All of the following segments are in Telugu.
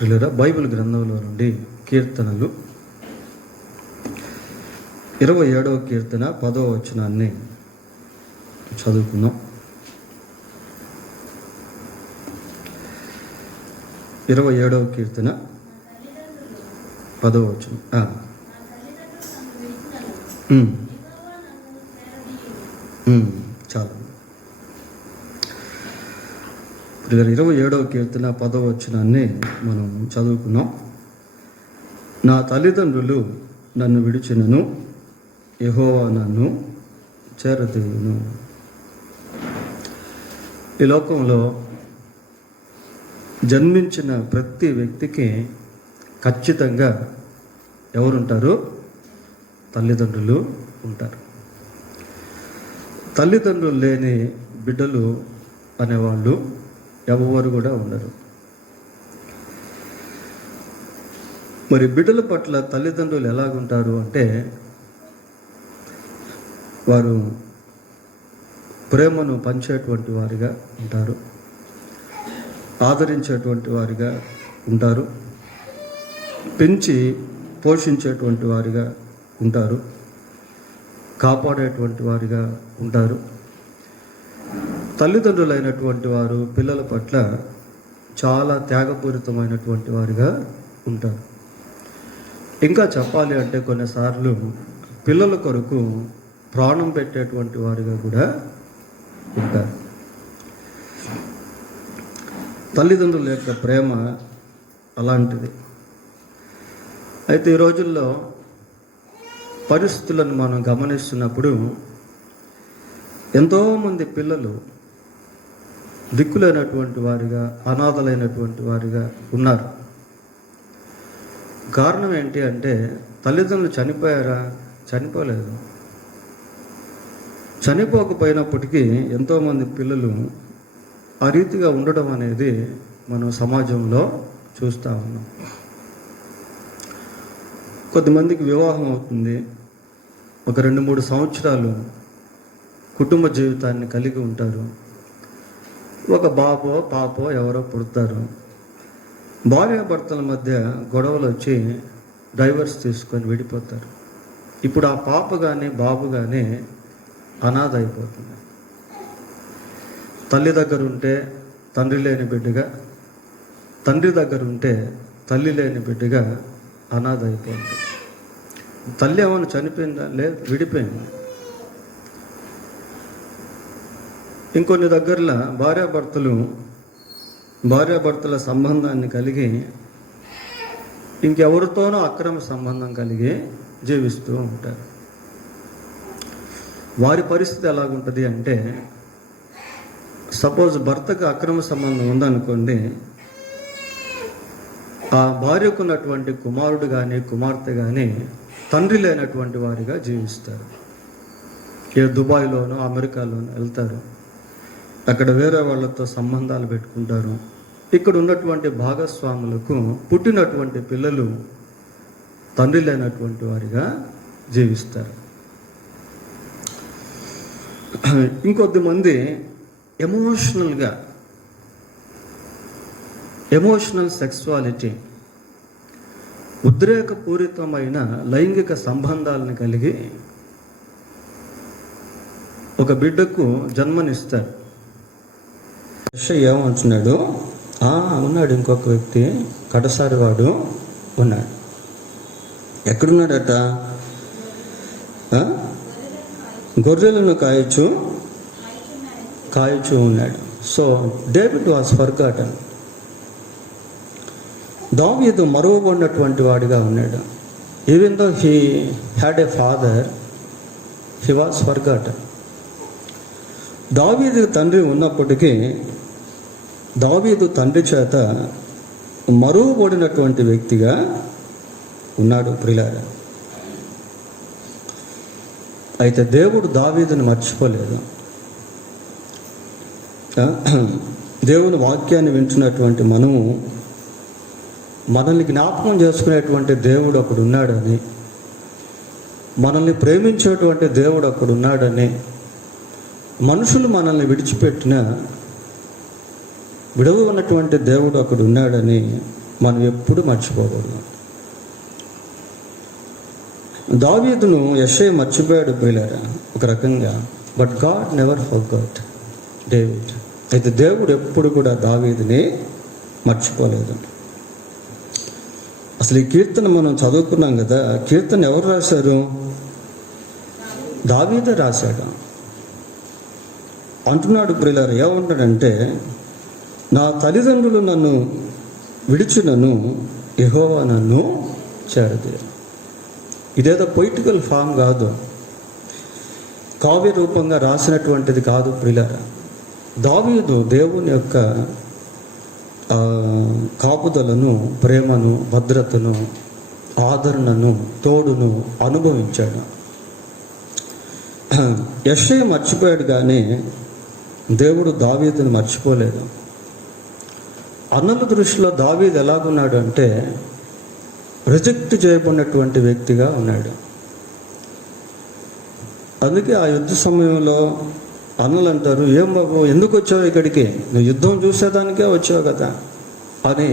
ప్రియులారా, బైబిల్ గ్రంథంలో నుండి కీర్తనలు 27వ కీర్తన 10వ వచనాన్ని చదువుకుందాం. 27వ కీర్తన 10వ వచనం. చాలా 27వ కీర్తన 10వ వచనాన్ని మనం చదువుకున్నాం. నా తల్లిదండ్రులు నన్ను విడిచినను యెహోవా నన్ను చేరదీయును. ఈ లోకంలో జన్మించిన ప్రతి వ్యక్తికి ఖచ్చితంగా ఎవరుంటారు? తల్లిదండ్రులు ఉంటారు. తల్లిదండ్రులు లేని బిడ్డలు అనేవాళ్ళు ఎవరు కూడా ఉండరు. మరి బిడ్డల పట్ల తల్లిదండ్రులు ఎలాగుంటారు అంటే, వారు ప్రేమను పంచేటువంటి వారిగా ఉంటారు, ఆదరించేటువంటి వారిగా ఉంటారు, పెంచి పోషించేటువంటి వారిగా ఉంటారు, కాపాడేటువంటి వారిగా ఉంటారు. తల్లిదండ్రులైనటువంటి వారు పిల్లల పట్ల చాలా త్యాగపూరితమైనటువంటి వారిగా ఉంటారు. ఇంకా చెప్పాలి అంటే కొన్నిసార్లు పిల్లల కొరకు ప్రాణం పెట్టేటువంటి వారిగా కూడా ఉంటారు. తల్లిదండ్రుల యొక్క ప్రేమ అలాంటిది. అయితే ఈ రోజుల్లో పరిస్థితులను మనం గమనిస్తున్నప్పుడు ఎంతోమంది పిల్లలు దిక్కులేనటువంటి వారిగా, అనాథలైనటువంటి వారిగా ఉన్నారు. కారణం ఏంటి అంటే, తల్లిదండ్రులు చనిపోయారా? చనిపోలేదు. చనిపోకపోయినప్పటికీ ఎంతోమంది పిల్లలు ఆ రీతిగా ఉండడం అనేది మనం సమాజంలో చూస్తూ ఉన్నాం. కొద్దిమందికి వివాహం అవుతుంది, ఒక 2-3 సంవత్సరాలు కుటుంబ జీవితాన్ని కలిగి ఉంటారు. ఒక బాబో పాపో ఎవరో పుడతారు. భార్యాభర్తల మధ్య గొడవలు వచ్చి డైవర్స్ తీసుకొని విడిపోతారు. ఇప్పుడు ఆ పాప కానీ బాబు కానీ అనాథ అయిపోతుంది. తల్లి దగ్గర ఉంటే తండ్రి లేని బిడ్డగా, తండ్రి దగ్గర ఉంటే తల్లి లేని బిడ్డగా అనాథ అయిపోతుంది. తల్లి ఏమైనా చనిపోయిందా? లేదు, విడిపోయింది. ఇంకొన్ని దగ్గరలో భార్యాభర్తల సంబంధాన్ని కలిగి ఇంకెవరితోనో అక్రమ సంబంధం కలిగి జీవిస్తూ ఉంటారు. వారి పరిస్థితి ఎలాగుంటుంది అంటే, సపోజ్ భర్తకు అక్రమ సంబంధం ఉందనుకోండి, ఆ భార్యకు ఉన్నటువంటి కుమారుడు కానీ కుమార్తె కానీ తండ్రి లేనటువంటి వారిగా జీవిస్తారు. ఏ దుబాయ్లోనో అమెరికాలోనో వెళ్తారు, అక్కడ వేరే వాళ్ళతో సంబంధాలు పెట్టుకుంటారు. ఇక్కడ ఉన్నటువంటి భాగస్వాములకు పుట్టినటువంటి పిల్లలు తండ్రి లేనటువంటి వారిగా జీవిస్తారు. ఇంకొద్దిమంది ఎమోషనల్ సెక్సువాలిటీ, ఉద్రేకపూరితమైన లైంగిక సంబంధాలను కలిగి ఒక బిడ్డకు జన్మనిస్తారు. ఏమంటున్నాడు? ఉన్నాడు ఇంకొక వ్యక్తి, కడసారి వాడు ఉన్నాడు. ఎక్కడున్నాడట? గొర్రెలను కాయచూ ఉన్నాడు. So David was forgotten. దావీదు మరువబడినటువంటి వాడిగా ఉన్నాడు. Even though he had a father, he was forgotten. దావీదు తండ్రి ఉన్నప్పటికీ దావీదు తండ్రి చేత మరువబడినటువంటి వ్యక్తిగా ఉన్నాడు. ప్రియులారా, అయితే దేవుడు దావీదుని మర్చిపోలేదు. దేవుని వాక్యాన్ని వింటున్నటువంటి మనము మనల్ని జ్ఞాపకం చేసుకునేటువంటి దేవుడు ఒకడు ఉన్నాడని, మనల్ని ప్రేమించేటువంటి దేవుడు ఒకడు ఉన్నాడని, మనుషులు మనల్ని విడిచిపెట్టిన విడవ ఉన్నటువంటి దేవుడు ఒకడు ఉన్నాడని మనం ఎప్పుడు మర్చిపోకూడదు. దావీదును యెషయా మర్చిపోయాడు ప్రియులారా ఒక రకంగా, but God never forgot David. అయితే దేవుడు ఎప్పుడు కూడా దావీదుని మర్చిపోలేదు. అసలు ఈ కీర్తన మనం చదువుకున్నాం కదా, కీర్తన ఎవరు రాశారు? దావీదే రాశాడు. అంటున్నాడు ప్రియులారా, ఏమంటాడంటే, నా తల్లిదండ్రులు నన్ను విడిచినను యెహోవా నన్ను చేరదీరు. ఇదేదో పొయిటికల్ ఫామ్ కాదు, కావ్య రూపంగా రాసినటువంటిది కాదు ప్రియులారా. దావీదు దేవుని యొక్క కాపుదలను, ప్రేమను, భద్రతను, ఆదరణను, తోడును అనుభవించాడు. యెషయా మర్చిపోయాడు కానీ దేవుడు దావీదుని మర్చిపోలేదు. అన్నల దృష్టిలో దావీదు ఎలాగున్నాడు అంటే రిజెక్ట్ చేయబడినటువంటి వ్యక్తిగా ఉన్నాడు. అందుకే ఆ యుద్ధ సమయంలో అన్నలు అంటారు, ఏం బాబు ఎందుకు వచ్చావు ఇక్కడికి, నువ్వు యుద్ధం చూసేదానికే వచ్చావు కదా అని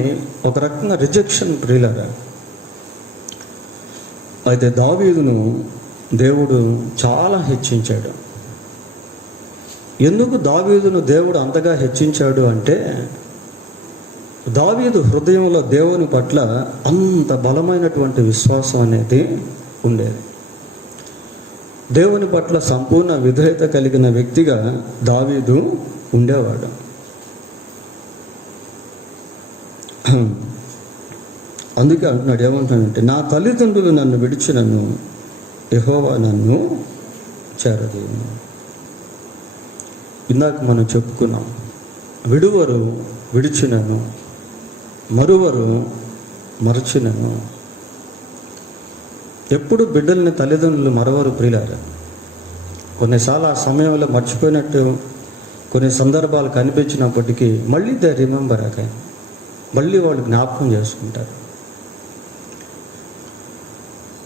ఒక రకంగా రిజెక్షన్ ప్రియులారా. అయితే దావీదును దేవుడు చాలా హెచ్చించాడు. ఎందుకు దావీదును దేవుడు అంతగా హెచ్చించాడు అంటే, దావీదు హృదయంలో దేవుని పట్ల అంత బలమైనటువంటి విశ్వాసం అనేది ఉండేది. దేవుని పట్ల సంపూర్ణ విధేయత కలిగిన వ్యక్తిగా దావీదు ఉండేవాడు. అందుకే అంటున్నాడు, ఏమంటాడంటే, నా తల్లిదండ్రులు నన్ను విడిచినను యెహోవా నన్ను చేరదీయును. ఇందాక మనం చెప్పుకున్నాం, విడువరు విడిచినను, మరువరు మరచినను. ఎప్పుడు బిడ్డల్ని తల్లిదండ్రులు మరవరు ప్రియులారా. కొన్నిసార్లు ఆ సమయంలో మర్చిపోయినట్టు కొన్ని సందర్భాలు కనిపించినప్పటికీ మళ్ళీ దే రిమెంబర్ అగైన్, మళ్ళీ వాళ్ళు జ్ఞాపకం చేసుకుంటారు.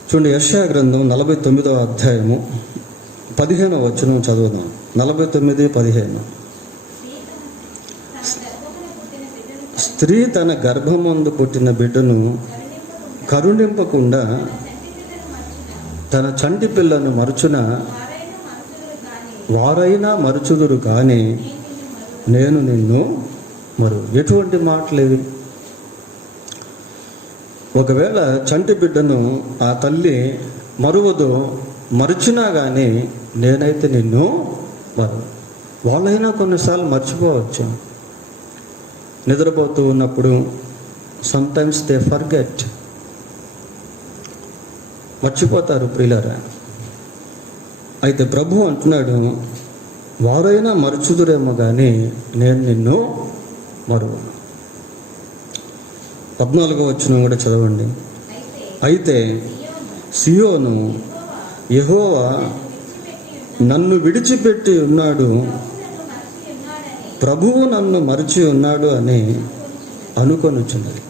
చూడండి, యెషయా గ్రంథం 49వ అధ్యాయము 15వ వచనం చదువుదాం. 49:15. స్త్రీ తన గర్భమందు పుట్టిన బిడ్డను కరుణింపకుండా తన చంటి పిల్లను మరుచున వారైనా మరుచుదురు కానీ నేను నిన్ను మరువు. ఎటువంటి మాటలేవి? ఒకవేళ చంటి బిడ్డను ఆ తల్లి మరువదు, మరిచినా కానీ నేనైతే నిన్ను మరువు. వాళ్ళైనా కొన్నిసార్లు మర్చిపోవచ్చు. నిద్రపోతూ ఉన్నప్పుడు సమ్టైమ్స్ దే ఫర్గెట్, మర్చిపోతారు ప్రియులారా. అయితే ప్రభు అంటున్నాడు, వారైనా మరచుదురేమో కానీ నేను నిన్ను మరువను. 14వ వచనం కూడా చదవండి. అయితే సియోను యెహోవా నన్ను విడిచిపెట్టి ఉన్నాడు, ప్రభువు నన్ను మరిచి ఉన్నాడు అని అనుకొనుచున్నది.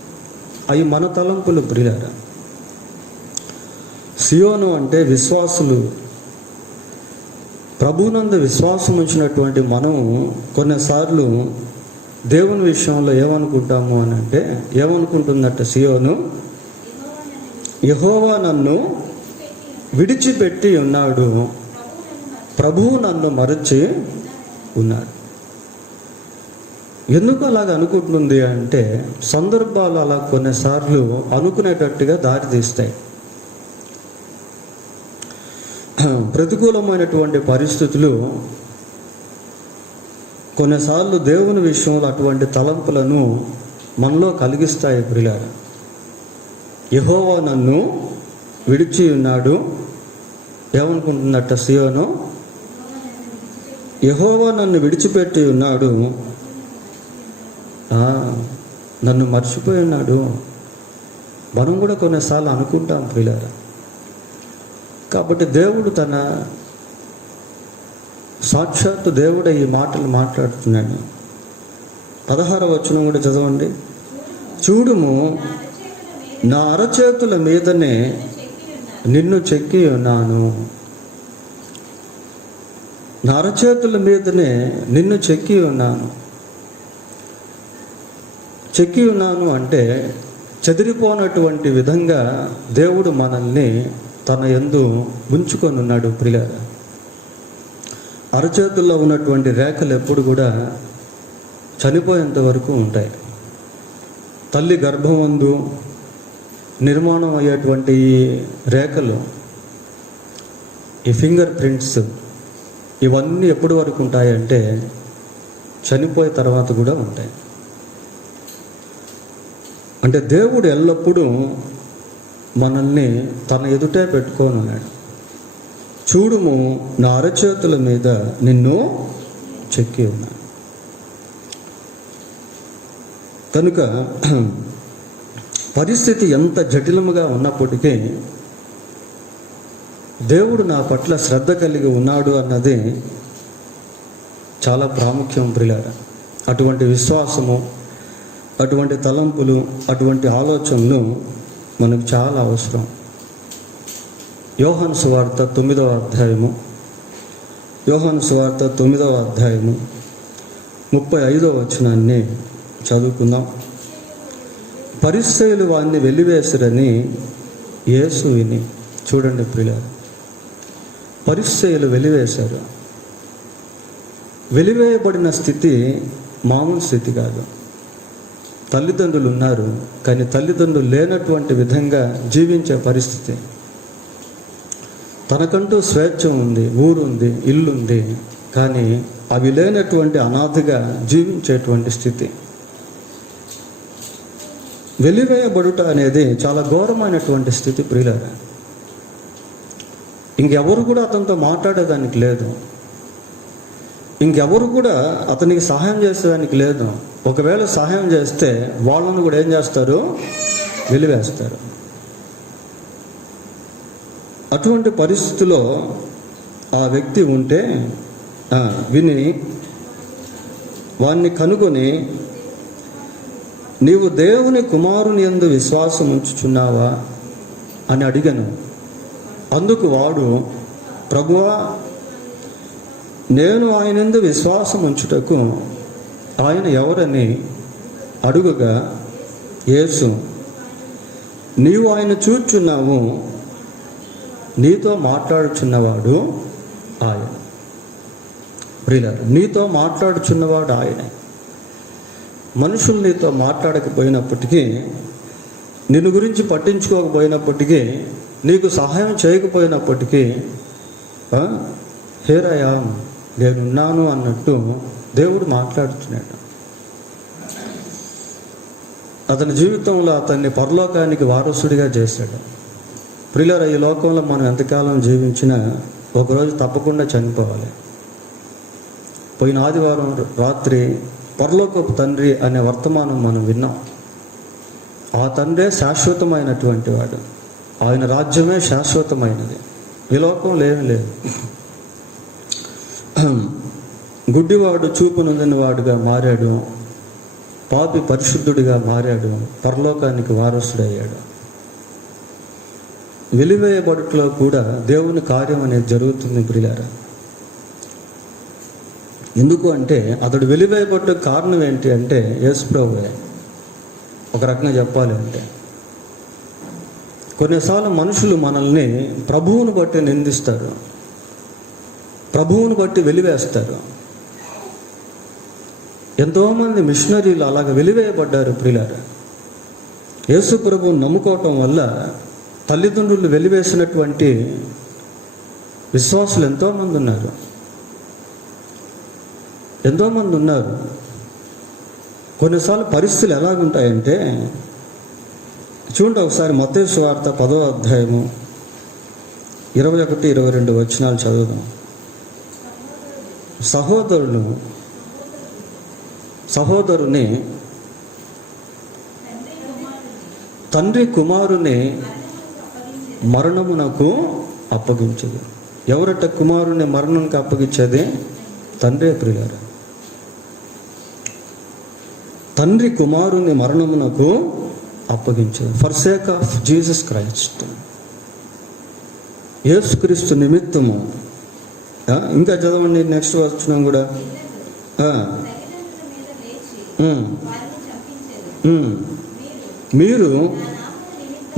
అవి మన తలంపులు ప్రియులారా. సియోను అంటే విశ్వాసులు, ప్రభువునందు విశ్వాసం ఉంచినటువంటి మనం కొన్నిసార్లు దేవుని విషయంలో ఏమనుకుంటాము అని అంటే, ఏమనుకుంటుందట సియోను, యెహోవా నన్ను విడిచిపెట్టి ఉన్నాడు, ప్రభువు నన్ను మరచి ఉన్నాడు. ఎందుకు అలాగ అనుకుంటుంది అంటే, సందర్భాలు అలా కొన్నిసార్లు అనుకునేటట్టుగా దారి తీస్తాయి. ప్రతికూలమైనటువంటి పరిస్థితులు కొన్నిసార్లు దేవుని విషయంలో అటువంటి తలంపులను మనలో కలిగిస్తాయి ప్రియులారా. యెహోవా నన్ను విడిచి ఉన్నాడు, ఏమనుకుంటున్నట్ట సియోను, యెహోవా నన్ను విడిచిపెట్టి ఉన్నాడు, నన్ను మర్చిపోయి ఉన్నాడు. మనం కూడా కొన్నిసార్లు అనుకుంటాం ప్రియులారా. కాబట్టి దేవుడు తన సాక్షాత్తు దేవుడే ఈ మాటలు మాట్లాడుతున్నాడు. 16వ వచనం కూడా చదవండి. చూడుము, నా అరచేతుల మీదనే నిన్ను చెక్కి ఉన్నాను. నా అరచేతుల మీదనే నిన్ను చెక్కి ఉన్నాను. చెక్కి ఉన్నాను అంటే చెదిరిపోనటువంటి విధంగా దేవుడు మనల్ని తన యందు ఉంచుకొని ఉన్నాడు ప్రియులారా. అరచేతుల్లో ఉన్నటువంటి రేఖలు ఎప్పుడు కూడా చనిపోయేంత వరకు ఉంటాయి. తల్లి గర్భమందు నిర్మాణం అయ్యేటువంటి ఈ రేఖలు, ఈ ఫింగర్ ప్రింట్స్, ఇవన్నీ ఎప్పటి వరకు ఉంటాయంటే చనిపోయే తర్వాత కూడా ఉంటాయి. అంటే దేవుడు ఎల్లప్పుడూ మనల్ని తన ఎదుటే పెట్టుకొని ఉన్నాడు. చూడుము, నా అరచేతుల మీద నిన్ను చెక్కి ఉన్నాను. కనుక పరిస్థితి ఎంత జటిలముగా ఉన్నప్పటికీ దేవుడు నా పట్ల శ్రద్ధ కలిగి ఉన్నాడు అన్నది చాలా ప్రాముఖ్యం ప్రియులారా. అటువంటి విశ్వాసము, అటువంటి తలంపులు, అటువంటి ఆలోచనలు మనకు చాలా అవసరం. యోహాను సువార్త 9వ అధ్యాయము 35వ వచనాన్ని చదువుకుందాం. పరిసయ్యులు వారిని వెలివేసిరని యేసు విని. చూడండి ప్రియులారా, పరిసయ్యులు వెలివేశారు. వెలివేయబడిన స్థితి మామూలు స్థితి కాదు. తల్లిదండ్రులు ఉన్నారు, కానీ తల్లిదండ్రులు లేనటువంటి విధంగా జీవించే పరిస్థితి. తనకంటూ స్వేచ్ఛ ఉంది, ఊరుంది, ఇల్లుంది, కానీ అవి లేనటువంటి అనాథగా జీవించేటువంటి స్థితి. వెలివేయబడుట అనేది చాలా ఘోరమైనటువంటి స్థితి ప్రియులారా. ఇంకెవరు కూడా అతనితో మాట్లాడేదానికి లేదు, ఇంకెవరు కూడా అతనికి సహాయం చేసేదానికి లేదు. ఒకవేళ సహాయం చేస్తే వాళ్ళను కూడా ఏం చేస్తారు? వెలివేస్తారు. అటువంటి పరిస్థితిలో ఆ వ్యక్తి ఉంటే విని వాణ్ణి కనుగొని, నీవు దేవుని కుమారుని యందు విశ్వాసం ఉంచుచున్నావా అని అడిగాను. అందుకు వాడు, ప్రభువా, నేను ఆయన యందు విశ్వాసం ఉంచుటకు ఆయన ఎవరని అడుగగా, యేసు, నీవు ఆయన చూచున్నావు, నీతో మాట్లాడుచున్నవాడు ఆయన. ప్రియులారా, నీతో మాట్లాడుచున్నవాడు ఆయనే. మనుషులు నీతో మాట్లాడకపోయినప్పటికీ, నిన్ను గురించి పట్టించుకోకపోయినప్పటికీ, నీకు సహాయం చేయకపోయినప్పటికీ, హియర్ ఐ యామ్, నేనున్నాను అన్నట్టు దేవుడు మాట్లాడుతున్నాడు. అతని జీవితంలో అతన్ని పరలోకానికి వారసుడిగా చేశాడు. ప్రియులారా, ఈ లోకంలో మనం ఎంతకాలం జీవించినా ఒకరోజు తప్పకుండా చనిపోవాలి. పోయిన ఆదివారం రాత్రి పరలోకపు తండ్రి అనే వర్తమానం మనం విన్నాం. ఆ తండ్రే శాశ్వతమైనటువంటి వాడు, ఆయన రాజ్యమే శాశ్వతమైనది. ఈ లోకంలో ఏమీ లేదు. గుడ్డివాడు చూపు నొందిన వాడుగా మారాడు, పాపి పరిశుద్ధుడిగా మారాడు, పరలోకానికి వారసుడయ్యాడు. వెలివేయబడుటలో కూడా దేవుని కార్యం అనేది జరుగుతుంది ప్రియులారా. ఎందుకు అంటే అతడు వెలివేయబడ్డ కారణం ఏంటి అంటే యేసు ప్రభువే. ఒక రకంగా చెప్పాలి అంటే, కొన్నిసార్లు మనుషులు మనల్ని ప్రభువును బట్టి నిందిస్తారు, ప్రభువును బట్టి వెలివేస్తారు. ఎంతోమంది మిషనరీలు అలాగ వెలివేయబడ్డారు ప్రియులారా. యేసు ప్రభువును నమ్ముకోవటం వల్ల తల్లిదండ్రులు వెలివేసినటువంటి విశ్వాసులు ఎంతోమంది ఉన్నారు. కొన్నిసార్లు పరిస్థితులు ఎలాగుంటాయంటే, చూడండి ఒకసారి మత్తయి సువార్త 10వ అధ్యాయము 21-22 వచనాలు చదువుదాం. సహోదరుని తండ్రి కుమారుని మరణమునకు అప్పగించదు. ఎవరట కుమారుని మరణంకి అప్పగించేది? తండ్రే ప్రియులారా. తండ్రి కుమారుని మరణమునకు అప్పగించదు. For sake of Jesus Christ, యేసుక్రీస్తు నిమిత్తము. ఇంకా చదవండి, నెక్స్ట్ వచనం కూడా. మీరు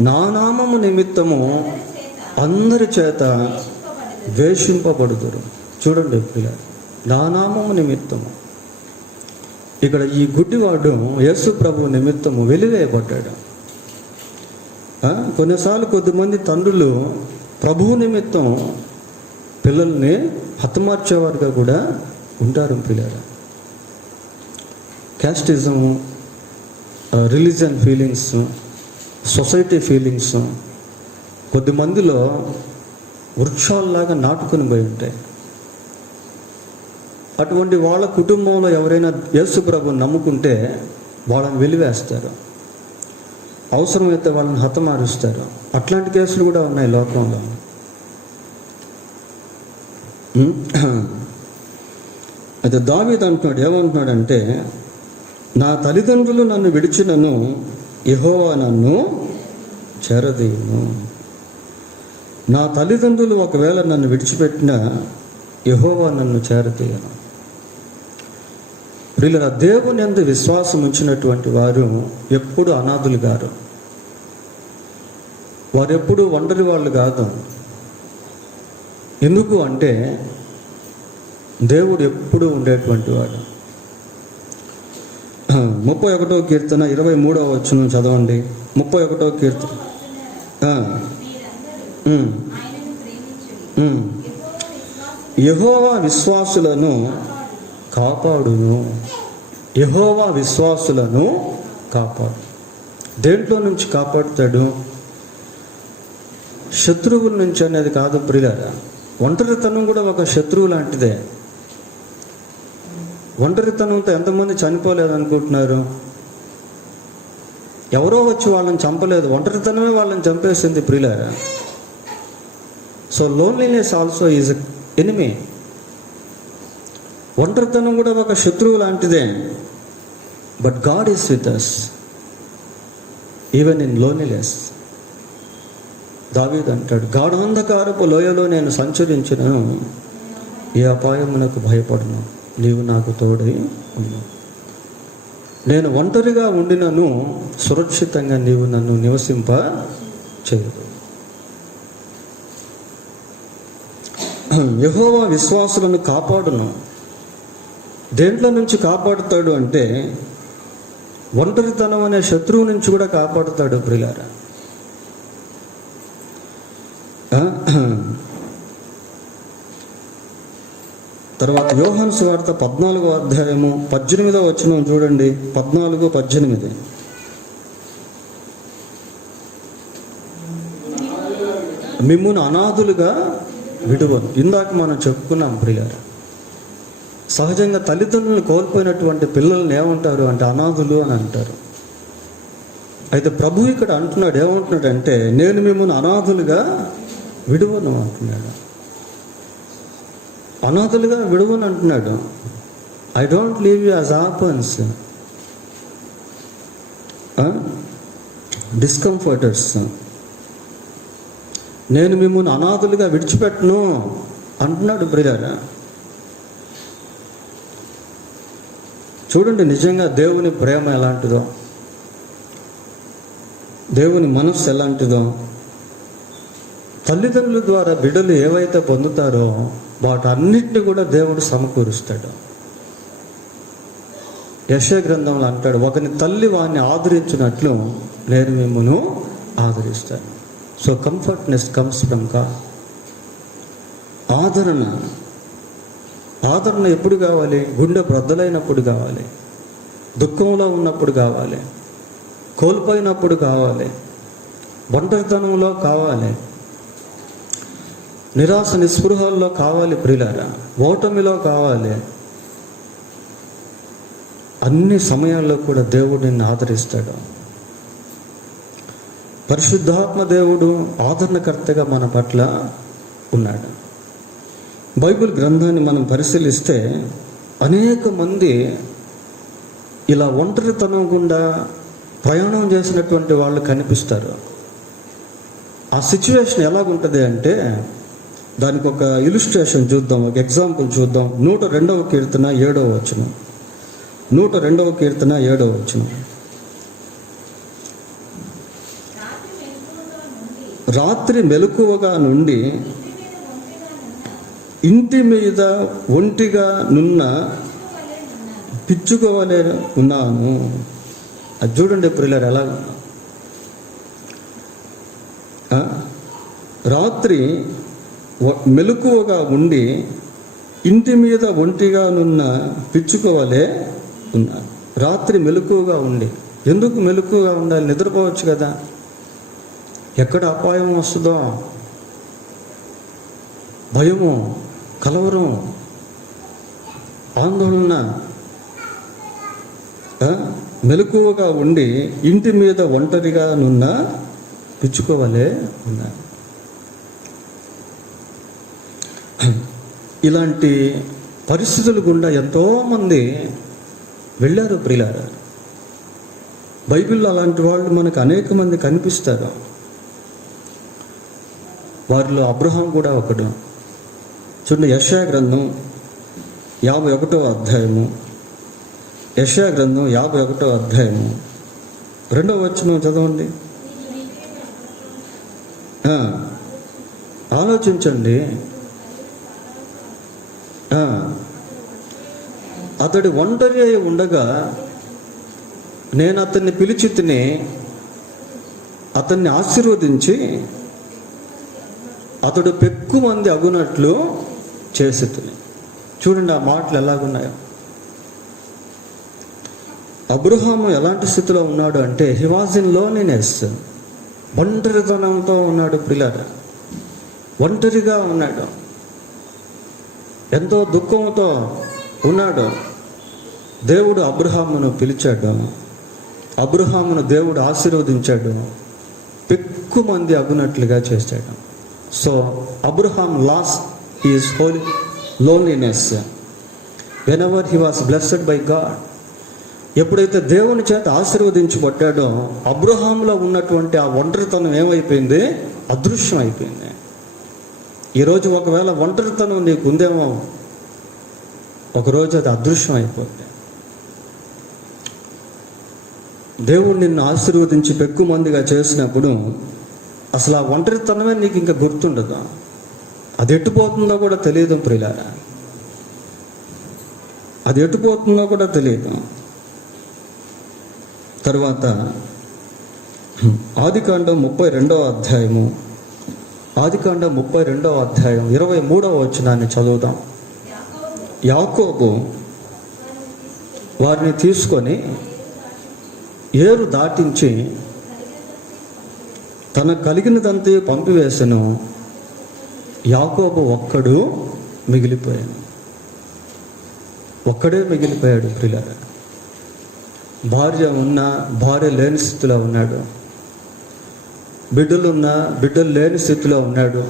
నా నామము నిమిత్తము అందరి చేత వేషింపబడుదురు. చూడండి పిల్లలు, నా నామము నిమిత్తము. ఇక్కడ ఈ గుడ్డివాడు యేసు ప్రభు నిమిత్తము వెలివేయబడ్డాడు. కొన్నిసార్లు కొద్దిమంది తండ్రులు ప్రభువు నిమిత్తం పిల్లల్ని హతమార్చేవారుగా కూడా ఉంటారు పిల్లలు. క్యాస్టిజము, రిలీజియన్ ఫీలింగ్స్, సొసైటీ ఫీలింగ్స్ కొద్దిమందిలో వృక్షాల్లాగా నాటుకొని పోయి ఉంటాయి. అటువంటి వాళ్ళ కుటుంబంలో ఎవరైనా యేసు ప్రభువుని నమ్ముకుంటే వాళ్ళని వెలివేస్తారు, అవసరమైతే వాళ్ళని హతమారుస్తారు. అట్లాంటి కేసులు కూడా ఉన్నాయి లోకంలో. అయితే దావీదు అంటున్నాడు, ఏమంటున్నాడంటే, నా తల్లిదండ్రులు నన్ను విడిచినను యెహోవా నన్ను చేరదీయును. నా తల్లిదండ్రులు ఒకవేళ నన్ను విడిచిపెట్టినా యెహోవా నన్ను చేరదీయను. ప్రియులారా, దేవుని యందు విశ్వాసం ఉంచినటువంటి వారు ఎప్పుడు అనాథులు కారు. వారు ఎప్పుడు ఒంటరి వాళ్ళు కాదు. ఎందుకు అంటే దేవుడు ఎప్పుడు ఉండేటువంటి వాడు. 31వ కీర్తన 23వ వచనం చదవండి. 31వ కీర్తన. యెహోవా విశ్వాసులను కాపాడును. యెహోవా విశ్వాసులను కాపాడు. దేంట్లో నుంచి కాపాడుతాడు? శత్రువుల నుంచి అనేది కాదు ప్రియులారా. ఒంటరితనం కూడా ఒక శత్రువు లాంటిదే. ఒంటరితనంతో ఎంతమంది చనిపోలేదనుకుంటున్నారు? ఎవరో వచ్చి వాళ్ళని చంపలేదు, ఒంటరితనమే వాళ్ళని చంపేసింది ప్రియులారా. So loneliness also is enemy. ఒంటరితనం కూడా ఒక శత్రువు లాంటిదే. But God is with us even in loneliness. దావీదు అంటాడు, గాఢాంధకారపు లోయలో నేను సంచరించినను ఏ అపాయమునకు భయపడను, నీవు నాకు తోడై ఉన్నావు. నేను ఒంటరిగా ఉండినను సురక్షితంగా నీవు నన్ను నివసింప చేయదు. యెహోవా విశ్వాసులను కాపాడును. దేంట్లో నుంచి కాపాడుతాడు అంటే ఒంటరితనం అనే శత్రువు నుంచి కూడా కాపాడుతాడు ప్రియులారా. తర్వాత యోహాను సువార్త 14వ అధ్యాయము 18వ వచనం చూడండి. 14-18. మిమ్మును అనాథులుగా విడువను. ఇందాక మనం చెప్పుకున్నాం ప్రియులారా, సహజంగా తల్లిదండ్రులను కోల్పోయినటువంటి పిల్లల్ని ఏమంటారు అంటే అనాథులు అని అంటారు. అయితే ప్రభు ఇక్కడ అంటున్నాడు, ఏమంటున్నాడంటే, నేను మిమ్మల్ని అనాథులుగా విడువను అంటున్నాడు. అనాథులుగా విడువను అంటున్నాడు. I don't leave you as orphans, discomforters. నేను మిమ్మల్ని అనాథులుగా విడిచిపెట్టను అంటున్నాడు బ్రదర్. చూడండి నిజంగా దేవుని ప్రేమ ఎలాంటిదో, దేవుని మనస్సు ఎలాంటిదో. తల్లిదండ్రుల ద్వారా బిడ్డలు ఏవైతే పొందుతారో వాటన్నిటిని కూడా దేవుడు సమకూరుస్తాడు. యెషయా గ్రంథంలో అంటాడు, ఒకని తల్లి వాడిని ఆదరించినట్లు నేను మిమ్మల్ని ఆదరిస్తాను. So comfortness comes from God. ఆదరణ ఎప్పుడు కావాలి? గుండె బ్రద్దలైనప్పుడు కావాలి, దుఃఖంలో ఉన్నప్పుడు కావాలి, కోల్పోయినప్పుడు కావాలి, ఒంటరితనంలో కావాలి, నిరాశ నిస్పృహల్లో కావాలి ప్రియులారా, ఓటమిలో కావాలి. అన్ని సమయాల్లో కూడా దేవుడు నిన్ను ఆదరిస్తాడు. పరిశుద్ధాత్మ దేవుడు ఆదరణకర్తగా మన పట్ల ఉన్నాడు. బైబిల్ గ్రంథాన్ని మనం పరిశీలిస్తే అనేక మంది ఇలా ఒంటరితనం గుండా ప్రయాణం చేసినటువంటి వాళ్ళు కనిపిస్తారు. ఆ సిచ్యువేషన్ ఎలాగుంటుంది అంటే దానికి ఒక ఇలుస్ట్రేషన్ చూద్దాం, ఒక ఎగ్జాంపుల్ చూద్దాం. 102వ కీర్తన 7వ వచనం. 102వ కీర్తన 7వ వచనం. రాత్రి మెలకువగా నుండి ఇంటి మీద ఒంటిగా నున్న పిచ్చుకోవలే ఉన్నాను. అది చూడండి ప్రియులారా ఎలా ఉన్నా. రాత్రి మెలకువగా ఉండి ఇంటి మీద ఒంటిగా నున్న పిచ్చుకోవలే ఉన్నాను. రాత్రి మెలకువగా ఉండి, ఎందుకు మెలకువగా ఉండాలి? నిద్రపోవచ్చు కదా. ఎక్కడ అపాయం వస్తుందో, భయము, కలవరం, ఆందోళన. మెలకువగా ఉండి ఇంటి మీద ఒంటరిగా నున్న పిచ్చుకోవలే ఉన్నా. ఇలాంటి పరిస్థితులు గుండా ఎంతోమంది వెళ్ళారు ప్రియులారా. బైబిల్లో అలాంటి వాళ్ళు మనకు అనేక మంది కనిపిస్తారు. వారిలో అబ్రహాం కూడా ఒకడు. చూడండి, యెషయా గ్రంథం 51వ అధ్యాయము. యెషయా గ్రంథం 51వ అధ్యాయము 2వ వచనం చదవండి. ఆలోచించండి. అతడు ఒంటరి అయి ఉండగా నేను అతన్ని పిలిచి తిని అతన్ని ఆశీర్వదించి అతడు పెక్కు మంది అగునట్లు చేసి తిని. చూడండి ఆ మాటలు ఎలాగున్నాయో. అబ్రహాము ఎలాంటి స్థితిలో ఉన్నాడు అంటే హి వాజ్ ఇన్ లోన్లీనెస్. ఒంటరితనంతో ఉన్నాడు ప్రియులారా. ఒంటరిగా ఉన్నాడు, ఎంతో దుఃఖంతో ఉన్నాడు. దేవుడు అబ్రహామును పిలిచాడు, అబ్రహామును దేవుడు ఆశీర్వదించాడు, పెక్కు మంది అగునట్లుగా చేశాడు. So Abraham lost his whole loneliness whenever he was blessed by God. ఎప్పుడైతే దేవుని చేత ఆశీర్వదించబడ్డాడో అబ్రహాంలో ఉన్నటువంటి ఆ ఒంటరితనం ఏమైపోయింది? అదృశ్యం అయిపోయింది. ఈరోజు ఒకవేళ ఒంటరితనం నీకు ఉందేమో, ఒకరోజు అది అదృశ్యం అయిపోతుంది. దేవుడు నిన్ను ఆశీర్వదించి పెక్కు మందిగా చేసినప్పుడు అసలు ఆ ఒంటరితనమే నీకు ఇంకా గుర్తుండదు. అది ఎట్టుపోతుందో కూడా తెలియదు ప్రియులారా. అది ఎట్టుపోతుందో కూడా తెలియదు. తర్వాత ఆదికాండం 32వ అధ్యాయము, ఆదికాండం 32వ అధ్యాయం 23వ వచనాన్ని చదువుదాం. యాకోబు వారిని తీసుకొని ఏరు దాటించి తన కలిగినదంతా పంపివేసెను. యాకోబు ఒక్కడు మిగిలిపోయాను. ఒక్కడే మిగిలిపోయాడు ప్రియులారా. భార్య ఉన్నా భార్య లేని స్థితిలో ఉన్నాడు, బిడ్డలున్నా బిడ్డలు లేని స్థితిలో ఉన్నాడు.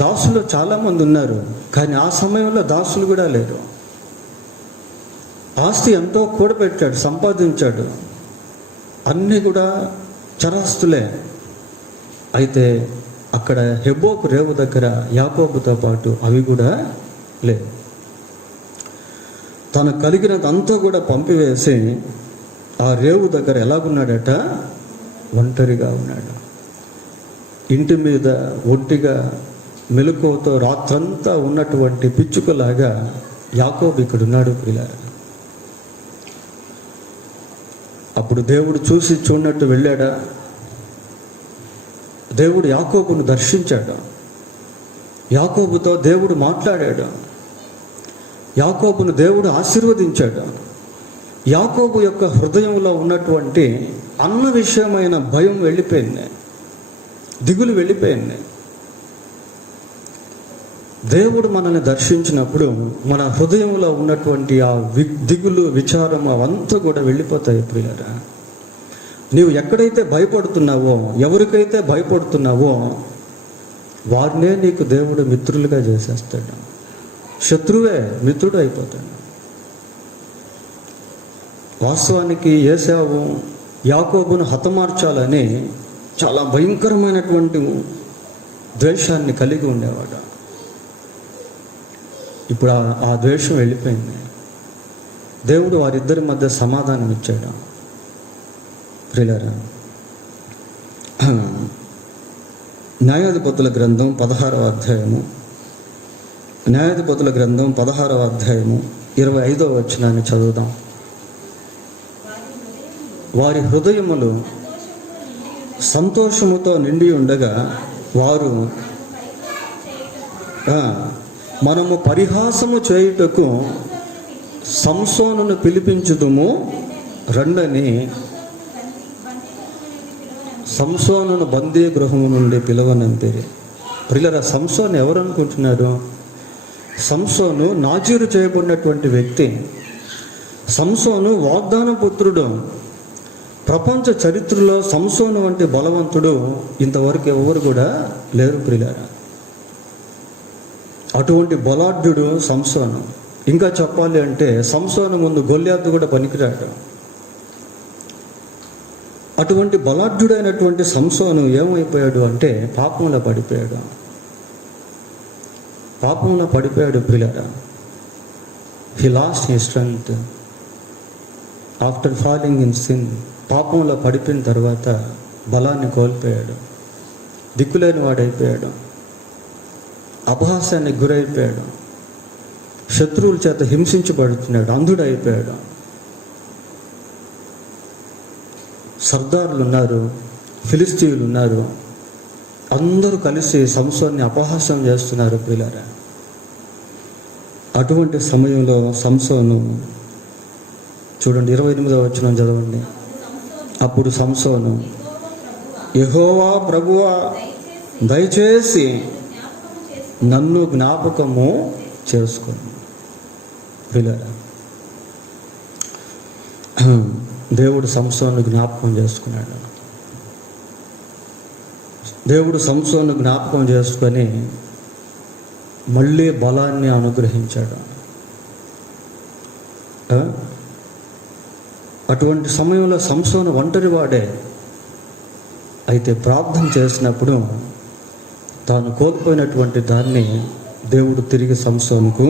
దాసులు చాలామంది ఉన్నారు, కానీ ఆ సమయంలో దాసులు కూడా లేరు. ఆస్తి ఎంతో కూడబెట్టాడు, సంపాదించాడు, అన్నీ కూడా చరాస్తులే. అయితే అక్కడ హెబోకు రేవు దగ్గర యాకోబుతో పాటు అవి కూడా లేవు. తను కలిగినదంతా కూడా పంపివేసి ఆ రేవు దగ్గర ఎలాగున్నాడట? ఒంటరిగా ఉన్నాడు. ఇంటి మీద ఒంటిగా మెలకువతో రాత్రంతా ఉన్నటువంటి పిచ్చుకలాగా యాకోబు ఇక్కడ ఉన్నాడు ప్రియులారా. అప్పుడు దేవుడు చూసి చూడనట్టు వెళ్ళాడా? దేవుడు యాకోబును దర్శించాడు, యాకోబుతో దేవుడు మాట్లాడాడు, యాకోబును దేవుడు ఆశీర్వదించాడు. యాకోబు యొక్క హృదయంలో ఉన్నటువంటి అన్న విషయమైన భయం వెళ్ళిపోయింది, దిగులు వెళ్ళిపోయింది. దేవుడు మనల్ని దర్శించినప్పుడు మన హృదయంలో ఉన్నటువంటి ఆ దిగులు, విచారం అవంతా కూడా వెళ్ళిపోతాయి ప్రియులారా. నీవు ఎక్కడైతే భయపడుతున్నావో, ఎవరికైతే భయపడుతున్నావో వారినే నీకు దేవుడు మిత్రులుగా చేసేస్తాడు. శత్రువే మిత్రుడు అయిపోతాడు. వాస్తవానికి ఏశావు యాకోబును హతమార్చాలని చాలా భయంకరమైనటువంటి ద్వేషాన్ని కలిగి ఉండేవాడు. ఇప్పుడు ఆ ద్వేషం వెళ్ళిపోయింది. దేవుడు వారిద్దరి మధ్య సమాధానం ఇచ్చాడు ప్రియులారా. న్యాయాధిపతుల గ్రంథం 16వ అధ్యాయము, న్యాయాధిపతుల గ్రంథం 16వ అధ్యాయము 25వ వచనాన్ని చదువుదాం. వారి హృదయములు సంతోషముతో నిండి ఉండగా వారు మనము పరిహాసము చేయుటకు సంసోనును పిలిపించుదుము రండని సంసోనును బందీ గృహము నుండి పిలవనంతేరి. ప్రియులారా, సంసోను ఎవరు అనుకుంటున్నారు? సంసోను నాజీరు చేయబడినటువంటి వ్యక్తి. సంసోను వాగ్దాన పుత్రుడు. ప్రపంచ చరిత్రలో సంసోను వంటి బలవంతుడు ఇంతవరకు ఎవరు కూడా లేరు ప్రియులారా. అటువంటి బలాఢ్యుడు సంసోను. ఇంకా చెప్పాలి అంటే సంసోను ముందు గొల్యాతు కూడా పనికిరాడు. అటువంటి బలాఢ్యుడైనటువంటి సంసోను ఏమైపోయాడు అంటే పాపంలో పడిపోయాడు. పాపంలో పడిపోయాడు ప్రియులారా. He lost his strength after falling in sin. పాపంలో పడిపోయిన తర్వాత బలాన్ని కోల్పోయాడు. దిక్కులేని వాడైపోయాడు. అపహాస్యానికి గురైపోయాడు. శత్రువుల చేత హింసించబడుతున్నాడు. అంధుడైపోయాడు. సర్దారులు ఉన్నారు, ఫిలిస్తీయులు ఉన్నారు, అందరూ కలిసి సంసోన్ని అపహాస్యం చేస్తున్నారు ప్రియులారా. అటువంటి సమయంలో సంసోను చూడండి, 28వ వచనం చదవండి. అప్పుడు సంసోను, యెహోవా ప్రభువా, దయచేసి నన్ను జ్ఞాపకము చేసుకోండి. ప్రియులారా, దేవుడు సంసోను జ్ఞాపకం చేసుకున్నాడు. దేవుడు సంసోను జ్ఞాపకం చేసుకొని మళ్ళీ బలాన్ని అనుగ్రహించాడు. అటువంటి సమయంలో సంసోను ఒంటరి వాడే. అయితే ప్రార్థన చేసినప్పుడు తాను కోల్పోయినటువంటి దాన్ని దేవుడు తిరిగి సంసోనుకు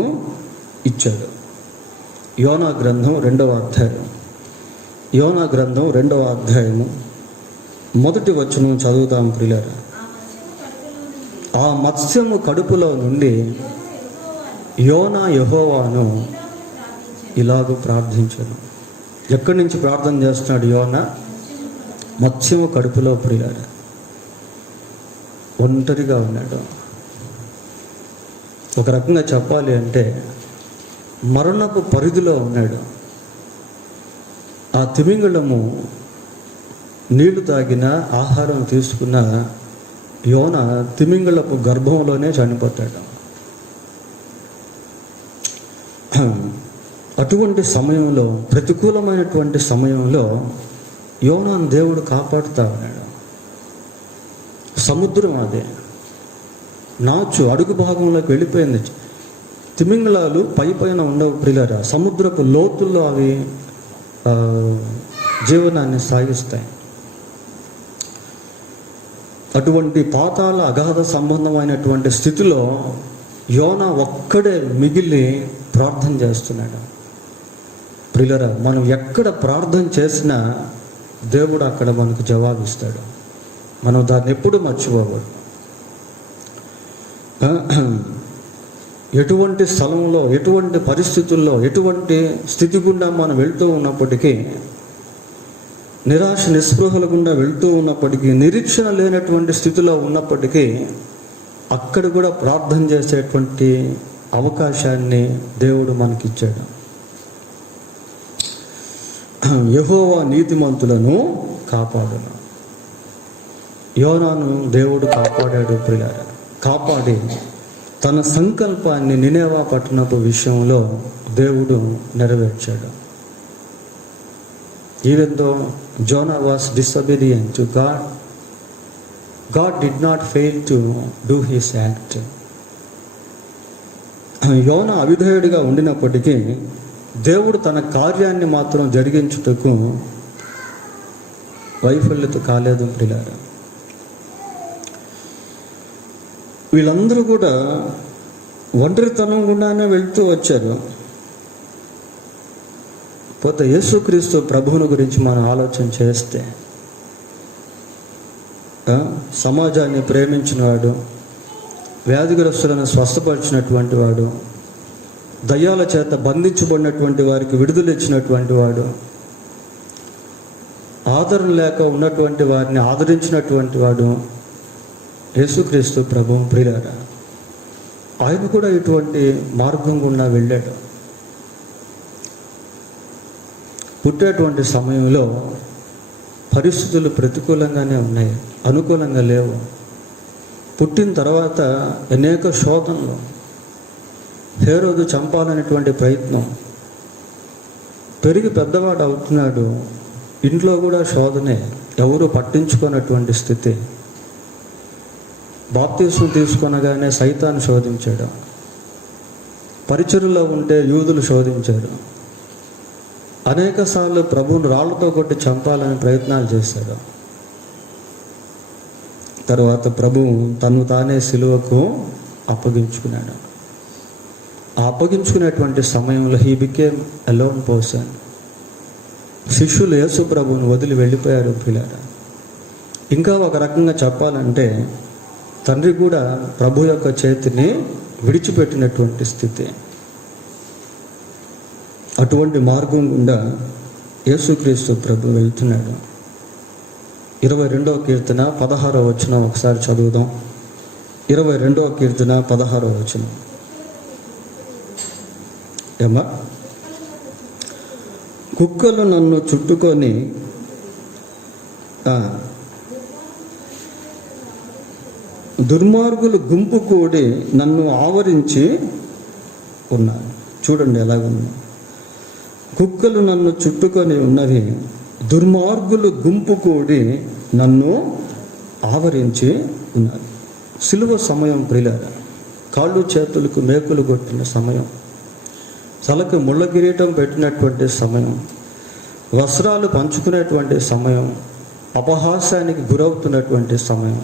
ఇచ్చాడు. యోనా గ్రంథం 2వ అధ్యాయం, యోనా గ్రంథం 2వ అధ్యాయము 1వ వచనం చదువుతాం ప్రియులారా. ఆ మత్స్యము కడుపులో నుండి యోనా యెహోవాను ఇలాగూ ప్రార్థించాను. ఎక్కడి నుంచి ప్రార్థన చేస్తున్నాడు యోనా? మత్స్యము కడుపులో ప్రియులారా. ఒంటరిగా ఉన్నాడు. ఒక రకంగా చెప్పాలి అంటే మరణపు పరిధిలో ఉన్నాడు. ఆ తిమింగళము నీళ్లు తాగిన, ఆహారం తీసుకున్న యోనా తిమింగళపు గర్భంలోనే చనిపోతాడు. అటువంటి సమయంలో, ప్రతికూలమైనటువంటి సమయంలో యోనాను దేవుడు కాపాడుతా ఉన్నాడు. సముద్రం అదే నాచు అడుగు భాగంలోకి వెళ్ళిపోయింది. తిమింగళాలు పైన ఉండవు ప్రియులారా. సముద్రపు లోతుల్లో అవి జీవనాన్ని సాగిస్తాయి. అటువంటి పాతాళ అగాధ సంబంధమైనటువంటి స్థితిలో యోనా ఒక్కడే మిగిలి ప్రార్థన చేస్తున్నాడు. ప్రియులారా, మనం ఎక్కడ ప్రార్థన చేసినా దేవుడు అక్కడ మనకు జవాబిస్తాడు. మనం దాన్ని ఎప్పుడు మర్చిపోకూడదు. ఎటువంటి స్థలంలో, ఎటువంటి పరిస్థితుల్లో, ఎటువంటి స్థితి గుండా మనం వెళ్తూ ఉన్నప్పటికీ, నిరాశ నిస్పృహల గుండా వెళ్తూ ఉన్నప్పటికీ, నిరీక్షణ లేనటువంటి స్థితిలో ఉన్నప్పటికీ అక్కడ కూడా ప్రార్థన చేసేటువంటి అవకాశాన్ని దేవుడు మనకిచ్చాడు. యెహోవా నీతిమంతులను కాపాడును. యోనాను దేవుడు కాపాడాడు ప్రియులారా. కాపాడి తన సంకల్పాన్ని నినేవా పట్టణపు విషయంలో దేవుడు నెరవేర్చాడు. Even though Jonah was disobedient to God, God did not fail to do his act. యోనా అవిధేయుడిగా ఉండినప్పటికీ దేవుడు తన కార్యాన్ని మాత్రం జరిగించుటకు వైఫల్యత కాలేదు ప్రియులారా. వీళ్ళందరూ కూడా ఒంటరితనం గుండానే వెళ్తూ వచ్చారు. పోతే యేసుక్రీస్తు ప్రభువుని గురించి మనం ఆలోచన చేస్తే సమాజాన్ని ప్రేమించిన వాడు, వ్యాధిగ్రస్తులను స్వస్థపరిచినటువంటి వాడు, దయ్యాల చేత బంధించబడినటువంటి వారికి విడుదల ఇచ్చినటువంటి వాడు, ఆదరణ లేక ఉన్నటువంటి వారిని ఆదరించినటువంటి వాడు యేసుక్రీస్తు ప్రభువు. ప్రియులారా, ఆయన కూడా ఇటువంటి మార్గం గుండా వెళ్ళాడు. పుట్టేటువంటి సమయంలో పరిస్థితులు ప్రతికూలంగానే ఉన్నాయి, అనుకూలంగా లేవు. పుట్టిన తర్వాత అనేక శోధనలు, హేరోదు చంపాలనేటువంటి ప్రయత్నం, పెరిగి పెద్దవాడు అవుతున్నాడు, ఇంట్లో కూడా శోధనే, ఎవరు పట్టించుకున్నటువంటి స్థితి. బాప్తీసం తీసుకొనగానే సైతాను శోధించాడు, పరిచర్యలో ఉంటే యూదులు శోధించారు, అనేక సార్లు ప్రభువును రాళ్లతో కొట్టి చంపాలని ప్రయత్నాలు చేశాడు. తర్వాత ప్రభువు తను తానే సిలువకు అప్పగించుకున్నాడు. ఆ అప్పగించుకునేటువంటి సమయంలో హీ బికేమ్ అలోన్ పర్సన్. శిష్యులు యేసు ప్రభువును వదిలి వెళ్ళిపోయారు. పిల్లారా, ఇంకా ఒక రకంగా చెప్పాలంటే తండ్రి కూడా ప్రభు యొక్క చేతిని విడిచిపెట్టినటువంటి స్థితి. అటువంటి మార్గం గుండా యేసుక్రీస్తు ప్రభు వెళ్తున్నాడు. 22వ కీర్తన 16వ వచనం ఒకసారి చదువుదాం. 22వ కీర్తన 16వ వచనం. ఏమా? కుక్కలు నన్ను చుట్టుకొని దుర్మార్గులు గుంపు కూడి నన్ను ఆవరించి ఉన్నాను. చూడండి ఎలాగుంది. కుక్కలు నన్ను చుట్టుకొని ఉన్నవి, దుర్మార్గులు గుంపు కూడి నన్ను ఆవరించి ఉన్నారు. సిలువ సమయం ప్రియులారా, కాళ్ళు చేతులకు మేకులు కొట్టిన సమయం, తలకు ముళ్ళ కిరీటం పెట్టినటువంటి సమయం, వస్త్రాలు పంచుకునేటువంటి సమయం, అపహాస్యానికి గురవుతున్నటువంటి సమయం.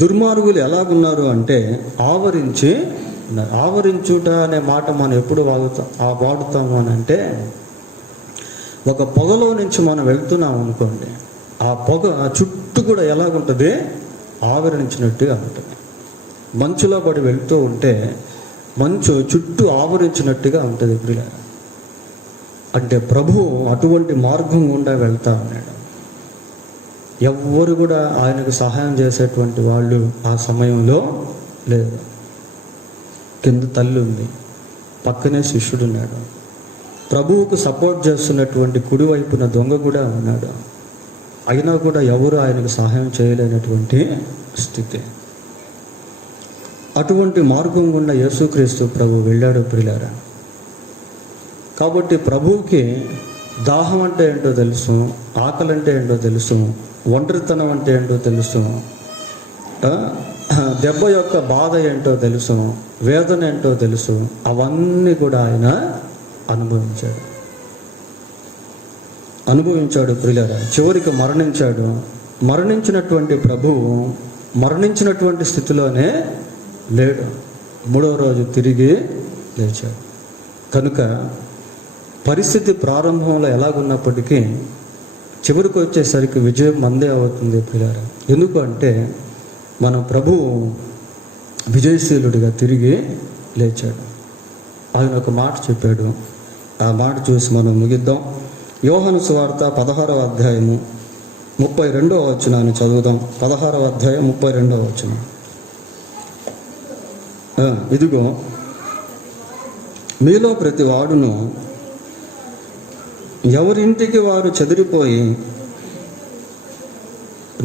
దుర్మార్గులు ఎలాగున్నారు అంటే ఆవరించి. ఆవరించుట అనే మాట మనం ఎప్పుడు వాడుతాము అని అంటే, ఒక పొగలో నుంచి మనం వెళ్తున్నాం అనుకోండి, ఆ పొగ చుట్టూ కూడా ఎలాగుంటుంది? ఆవరించినట్టుగా ఉంటుంది. మంచులో పడి వెళ్తూ ఉంటే మంచు చుట్టూ ఆవరించినట్టుగా ఉంటుంది. ప్రియ అంటే ప్రభువు అటువంటి మార్గం గుండా వెళ్తా ఉన్నాడు. ఎవ్వరు కూడా ఆయనకు సహాయం చేసేటువంటి వాళ్ళు ఆ సమయంలో లేదు. కింద తల్లి ఉంది, పక్కనే శిష్యుడు ఉన్నాడు, ప్రభువుకు సపోర్ట్ చేస్తున్నటువంటి కుడివైపున దొంగ కూడా ఉన్నాడు. అయినా కూడా ఎవరు ఆయనకు సహాయం చేయలేనటువంటి స్థితి. అటువంటి మార్గం గుండా యేసుక్రీస్తు ప్రభు వెళ్ళాడు. ప్రియులారా, కాబట్టి ప్రభువుకి దాహం అంటే ఏంటో తెలుసు, ఆకలి అంటే ఏంటో తెలుసు, ఒంటరితనం అంటే ఏంటో తెలుసు, దెబ్బ యొక్క బాధ ఏంటో తెలుసు, వేదన ఏంటో తెలుసు. అవన్నీ కూడా ఆయన అనుభవించాడు ప్రియులారా. చివరికి మరణించాడు. మరణించినటువంటి ప్రభువు మరణించినటువంటి స్థితిలోనే లేడు, 3వ రోజు తిరిగి లేచాడు. కనుక పరిస్థితి ప్రారంభంలో ఎలాగున్నప్పటికీ చివరికి వచ్చేసరికి విజయం మందే అవుతుంది ప్రియులారా. ఎందుకు అంటే మన ప్రభువు విజయశీలుడిగా తిరిగి లేచాడు. ఆయన ఒక మాట చెప్పాడు, ఆ మాట చూసి మనం ముగిద్దాం. యోహాను సువార్త 16వ అధ్యాయము 32వ వచనాన్ని చదువుదాం. 16వ అధ్యాయం 32వ వచనం. ఇదిగో మీలో ప్రతి వాడును ఎవరింటికి వారు చెదిరిపోయి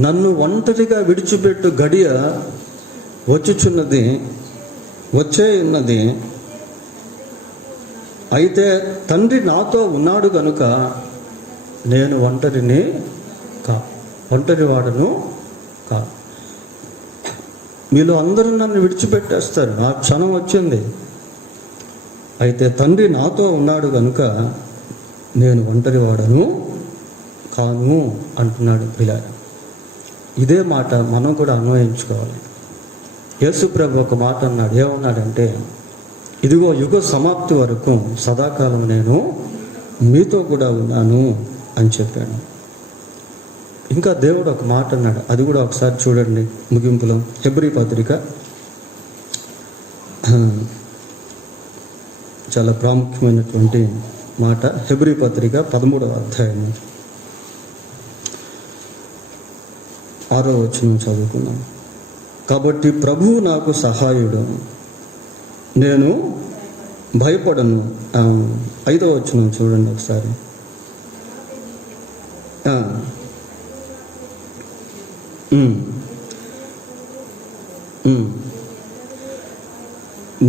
నన్ను ఒంటరిగా విడిచిపెట్టు గడియ వచ్చే ఉన్నది. అయితే తండ్రి నాతో ఉన్నాడు కనుక నేను ఒంటరి వాడను కా. మీలో అందరూ నన్ను విడిచిపెట్టేస్తారు, ఆ క్షణం వచ్చింది. అయితే తండ్రి నాతో ఉన్నాడు కనుక నేను ఒంటరి వాడను కాను అంటున్నాడు పిల్లాడు. ఇదే మాట మనం కూడా అన్వయించుకోవాలి. యేసుప్రభు ఒక మాట అన్నాడు. ఏమన్నాడంటే, ఇదిగో యుగ సమాప్తి వరకు సదాకాలం నేను మీతో కూడా ఉన్నాను అని చెప్పాను. ఇంకా దేవుడు ఒక మాట అన్నాడు, అది కూడా ఒకసారి చూడండి ముగింపులో. హెబ్రీ పత్రిక చాలా ప్రాముఖ్యమైనటువంటి మాట. హెబ్రీ పత్రిక 13వ అధ్యాయం 6వ వచనం చదువుకున్నాం. కాబట్టి ప్రభువు నాకు సహాయుడు, నేను భయపడను. 5వ వచనం చూడండి ఒకసారి.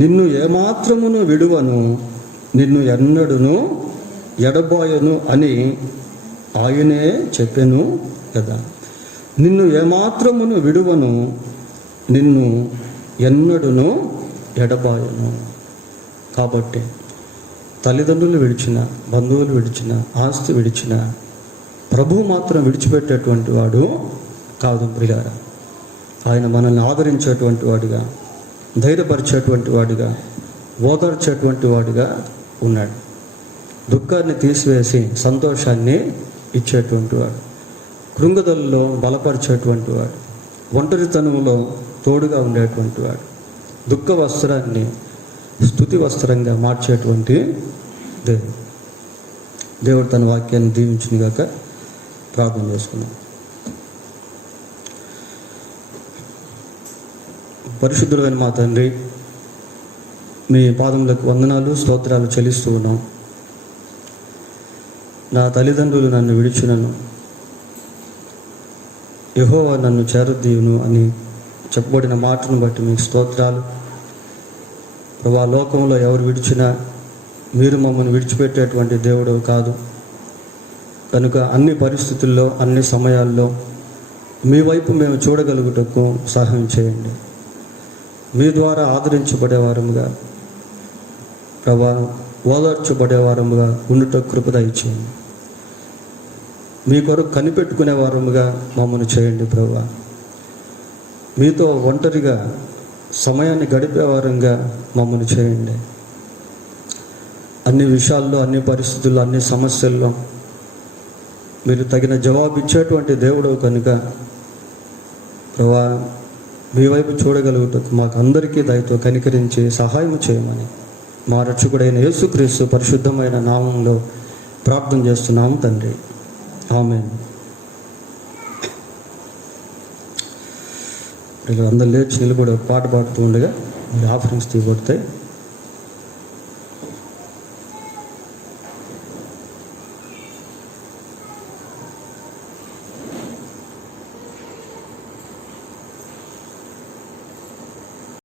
నిన్ను ఏమాత్రమును విడువను, నిన్ను ఎన్నడును ఎడబాయను అని ఆయనే చెప్పెను కదా. నిన్ను ఏమాత్రమును విడువను, నిన్ను ఎన్నడును ఎడబాయను. కాబట్టి తల్లిదండ్రులు విడిచిన, బంధువులు విడిచిన, ఆస్తి విడిచిన, ప్రభువు మాత్రం విడిచిపెట్టేటువంటి వాడు కాదు ప్రియులారా. ఆయన మనల్ని ఆదరించేటువంటి వాడిగా, ధైర్యపరిచేటువంటి వాడిగా, ఓదార్చేటువంటి వాడిగా ఉన్నాడు. దుఃఖాన్ని తీసివేసి సంతోషాన్ని ఇచ్చేటువంటి వాడు, కృంగుదలలో బలపరిచేటువంటి వాడు, ఒంటరితనంలో తోడుగా ఉండేటువంటి వాడు, దుఃఖ వస్త్రాన్ని స్తుతి వస్త్రంగా మార్చేటువంటి దేవుడు. దేవుడు తన వాక్యాన్ని దీవించిన గాక. ప్రార్థన చేసుకున్నాం. పరిశుద్ధుడైన మా తండ్రి, మీ పాదములకు వందనాలు, స్తోత్రాలు చెల్లిస్తూ ఉన్నాం. నా తల్లిదండ్రులు నన్ను విడిచినను, యెహోవా నన్ను చేరదీయును అని చెప్పబడిన మాటను బట్టి మీకు స్తోత్రాలు. ప్రభా, లోకంలో ఎవరు విడిచినా మీరు మమ్మల్ని విడిచిపెట్టేటువంటి దేవుడు కాదు. కనుక అన్ని పరిస్థితుల్లో, అన్ని సమయాల్లో మీ వైపు మేము చూడగలుగుటకు సహాయం చేయండి. మీ ద్వారా ఆదరించబడేవారముగా, ప్రభా, ఓదార్చబడేవారముగా ఉండుట కృప దయచేయండి. మీ కొరకు కనిపెట్టుకునే వారముగా మమ్మల్ని చేయండి ప్రభా. మీతో ఒంటరిగా సమయాన్ని గడిపేవారంగా మమ్మల్ని చేయండి. అన్ని విషయాల్లో, అన్ని పరిస్థితుల్లో, అన్ని సమస్యల్లో మీరు తగిన జవాబు ఇచ్చేటువంటి దేవుడు కనుక ప్రభా, మీ వైపు చూడగలుగుటకు మాకు అందరికీ దయతో కనికరించి సహాయం చేయమని మా రక్షకుడైన యేసుక్రీస్తు పరిశుద్ధమైన నామంలో ప్రార్థన చేస్తున్నాము తండ్రి. ఆమేన్. అందరూ లేచి నిలబడి పాట పాడుతూ ఉండగా ఆఫరింగ్స్ తీయబడతాయి.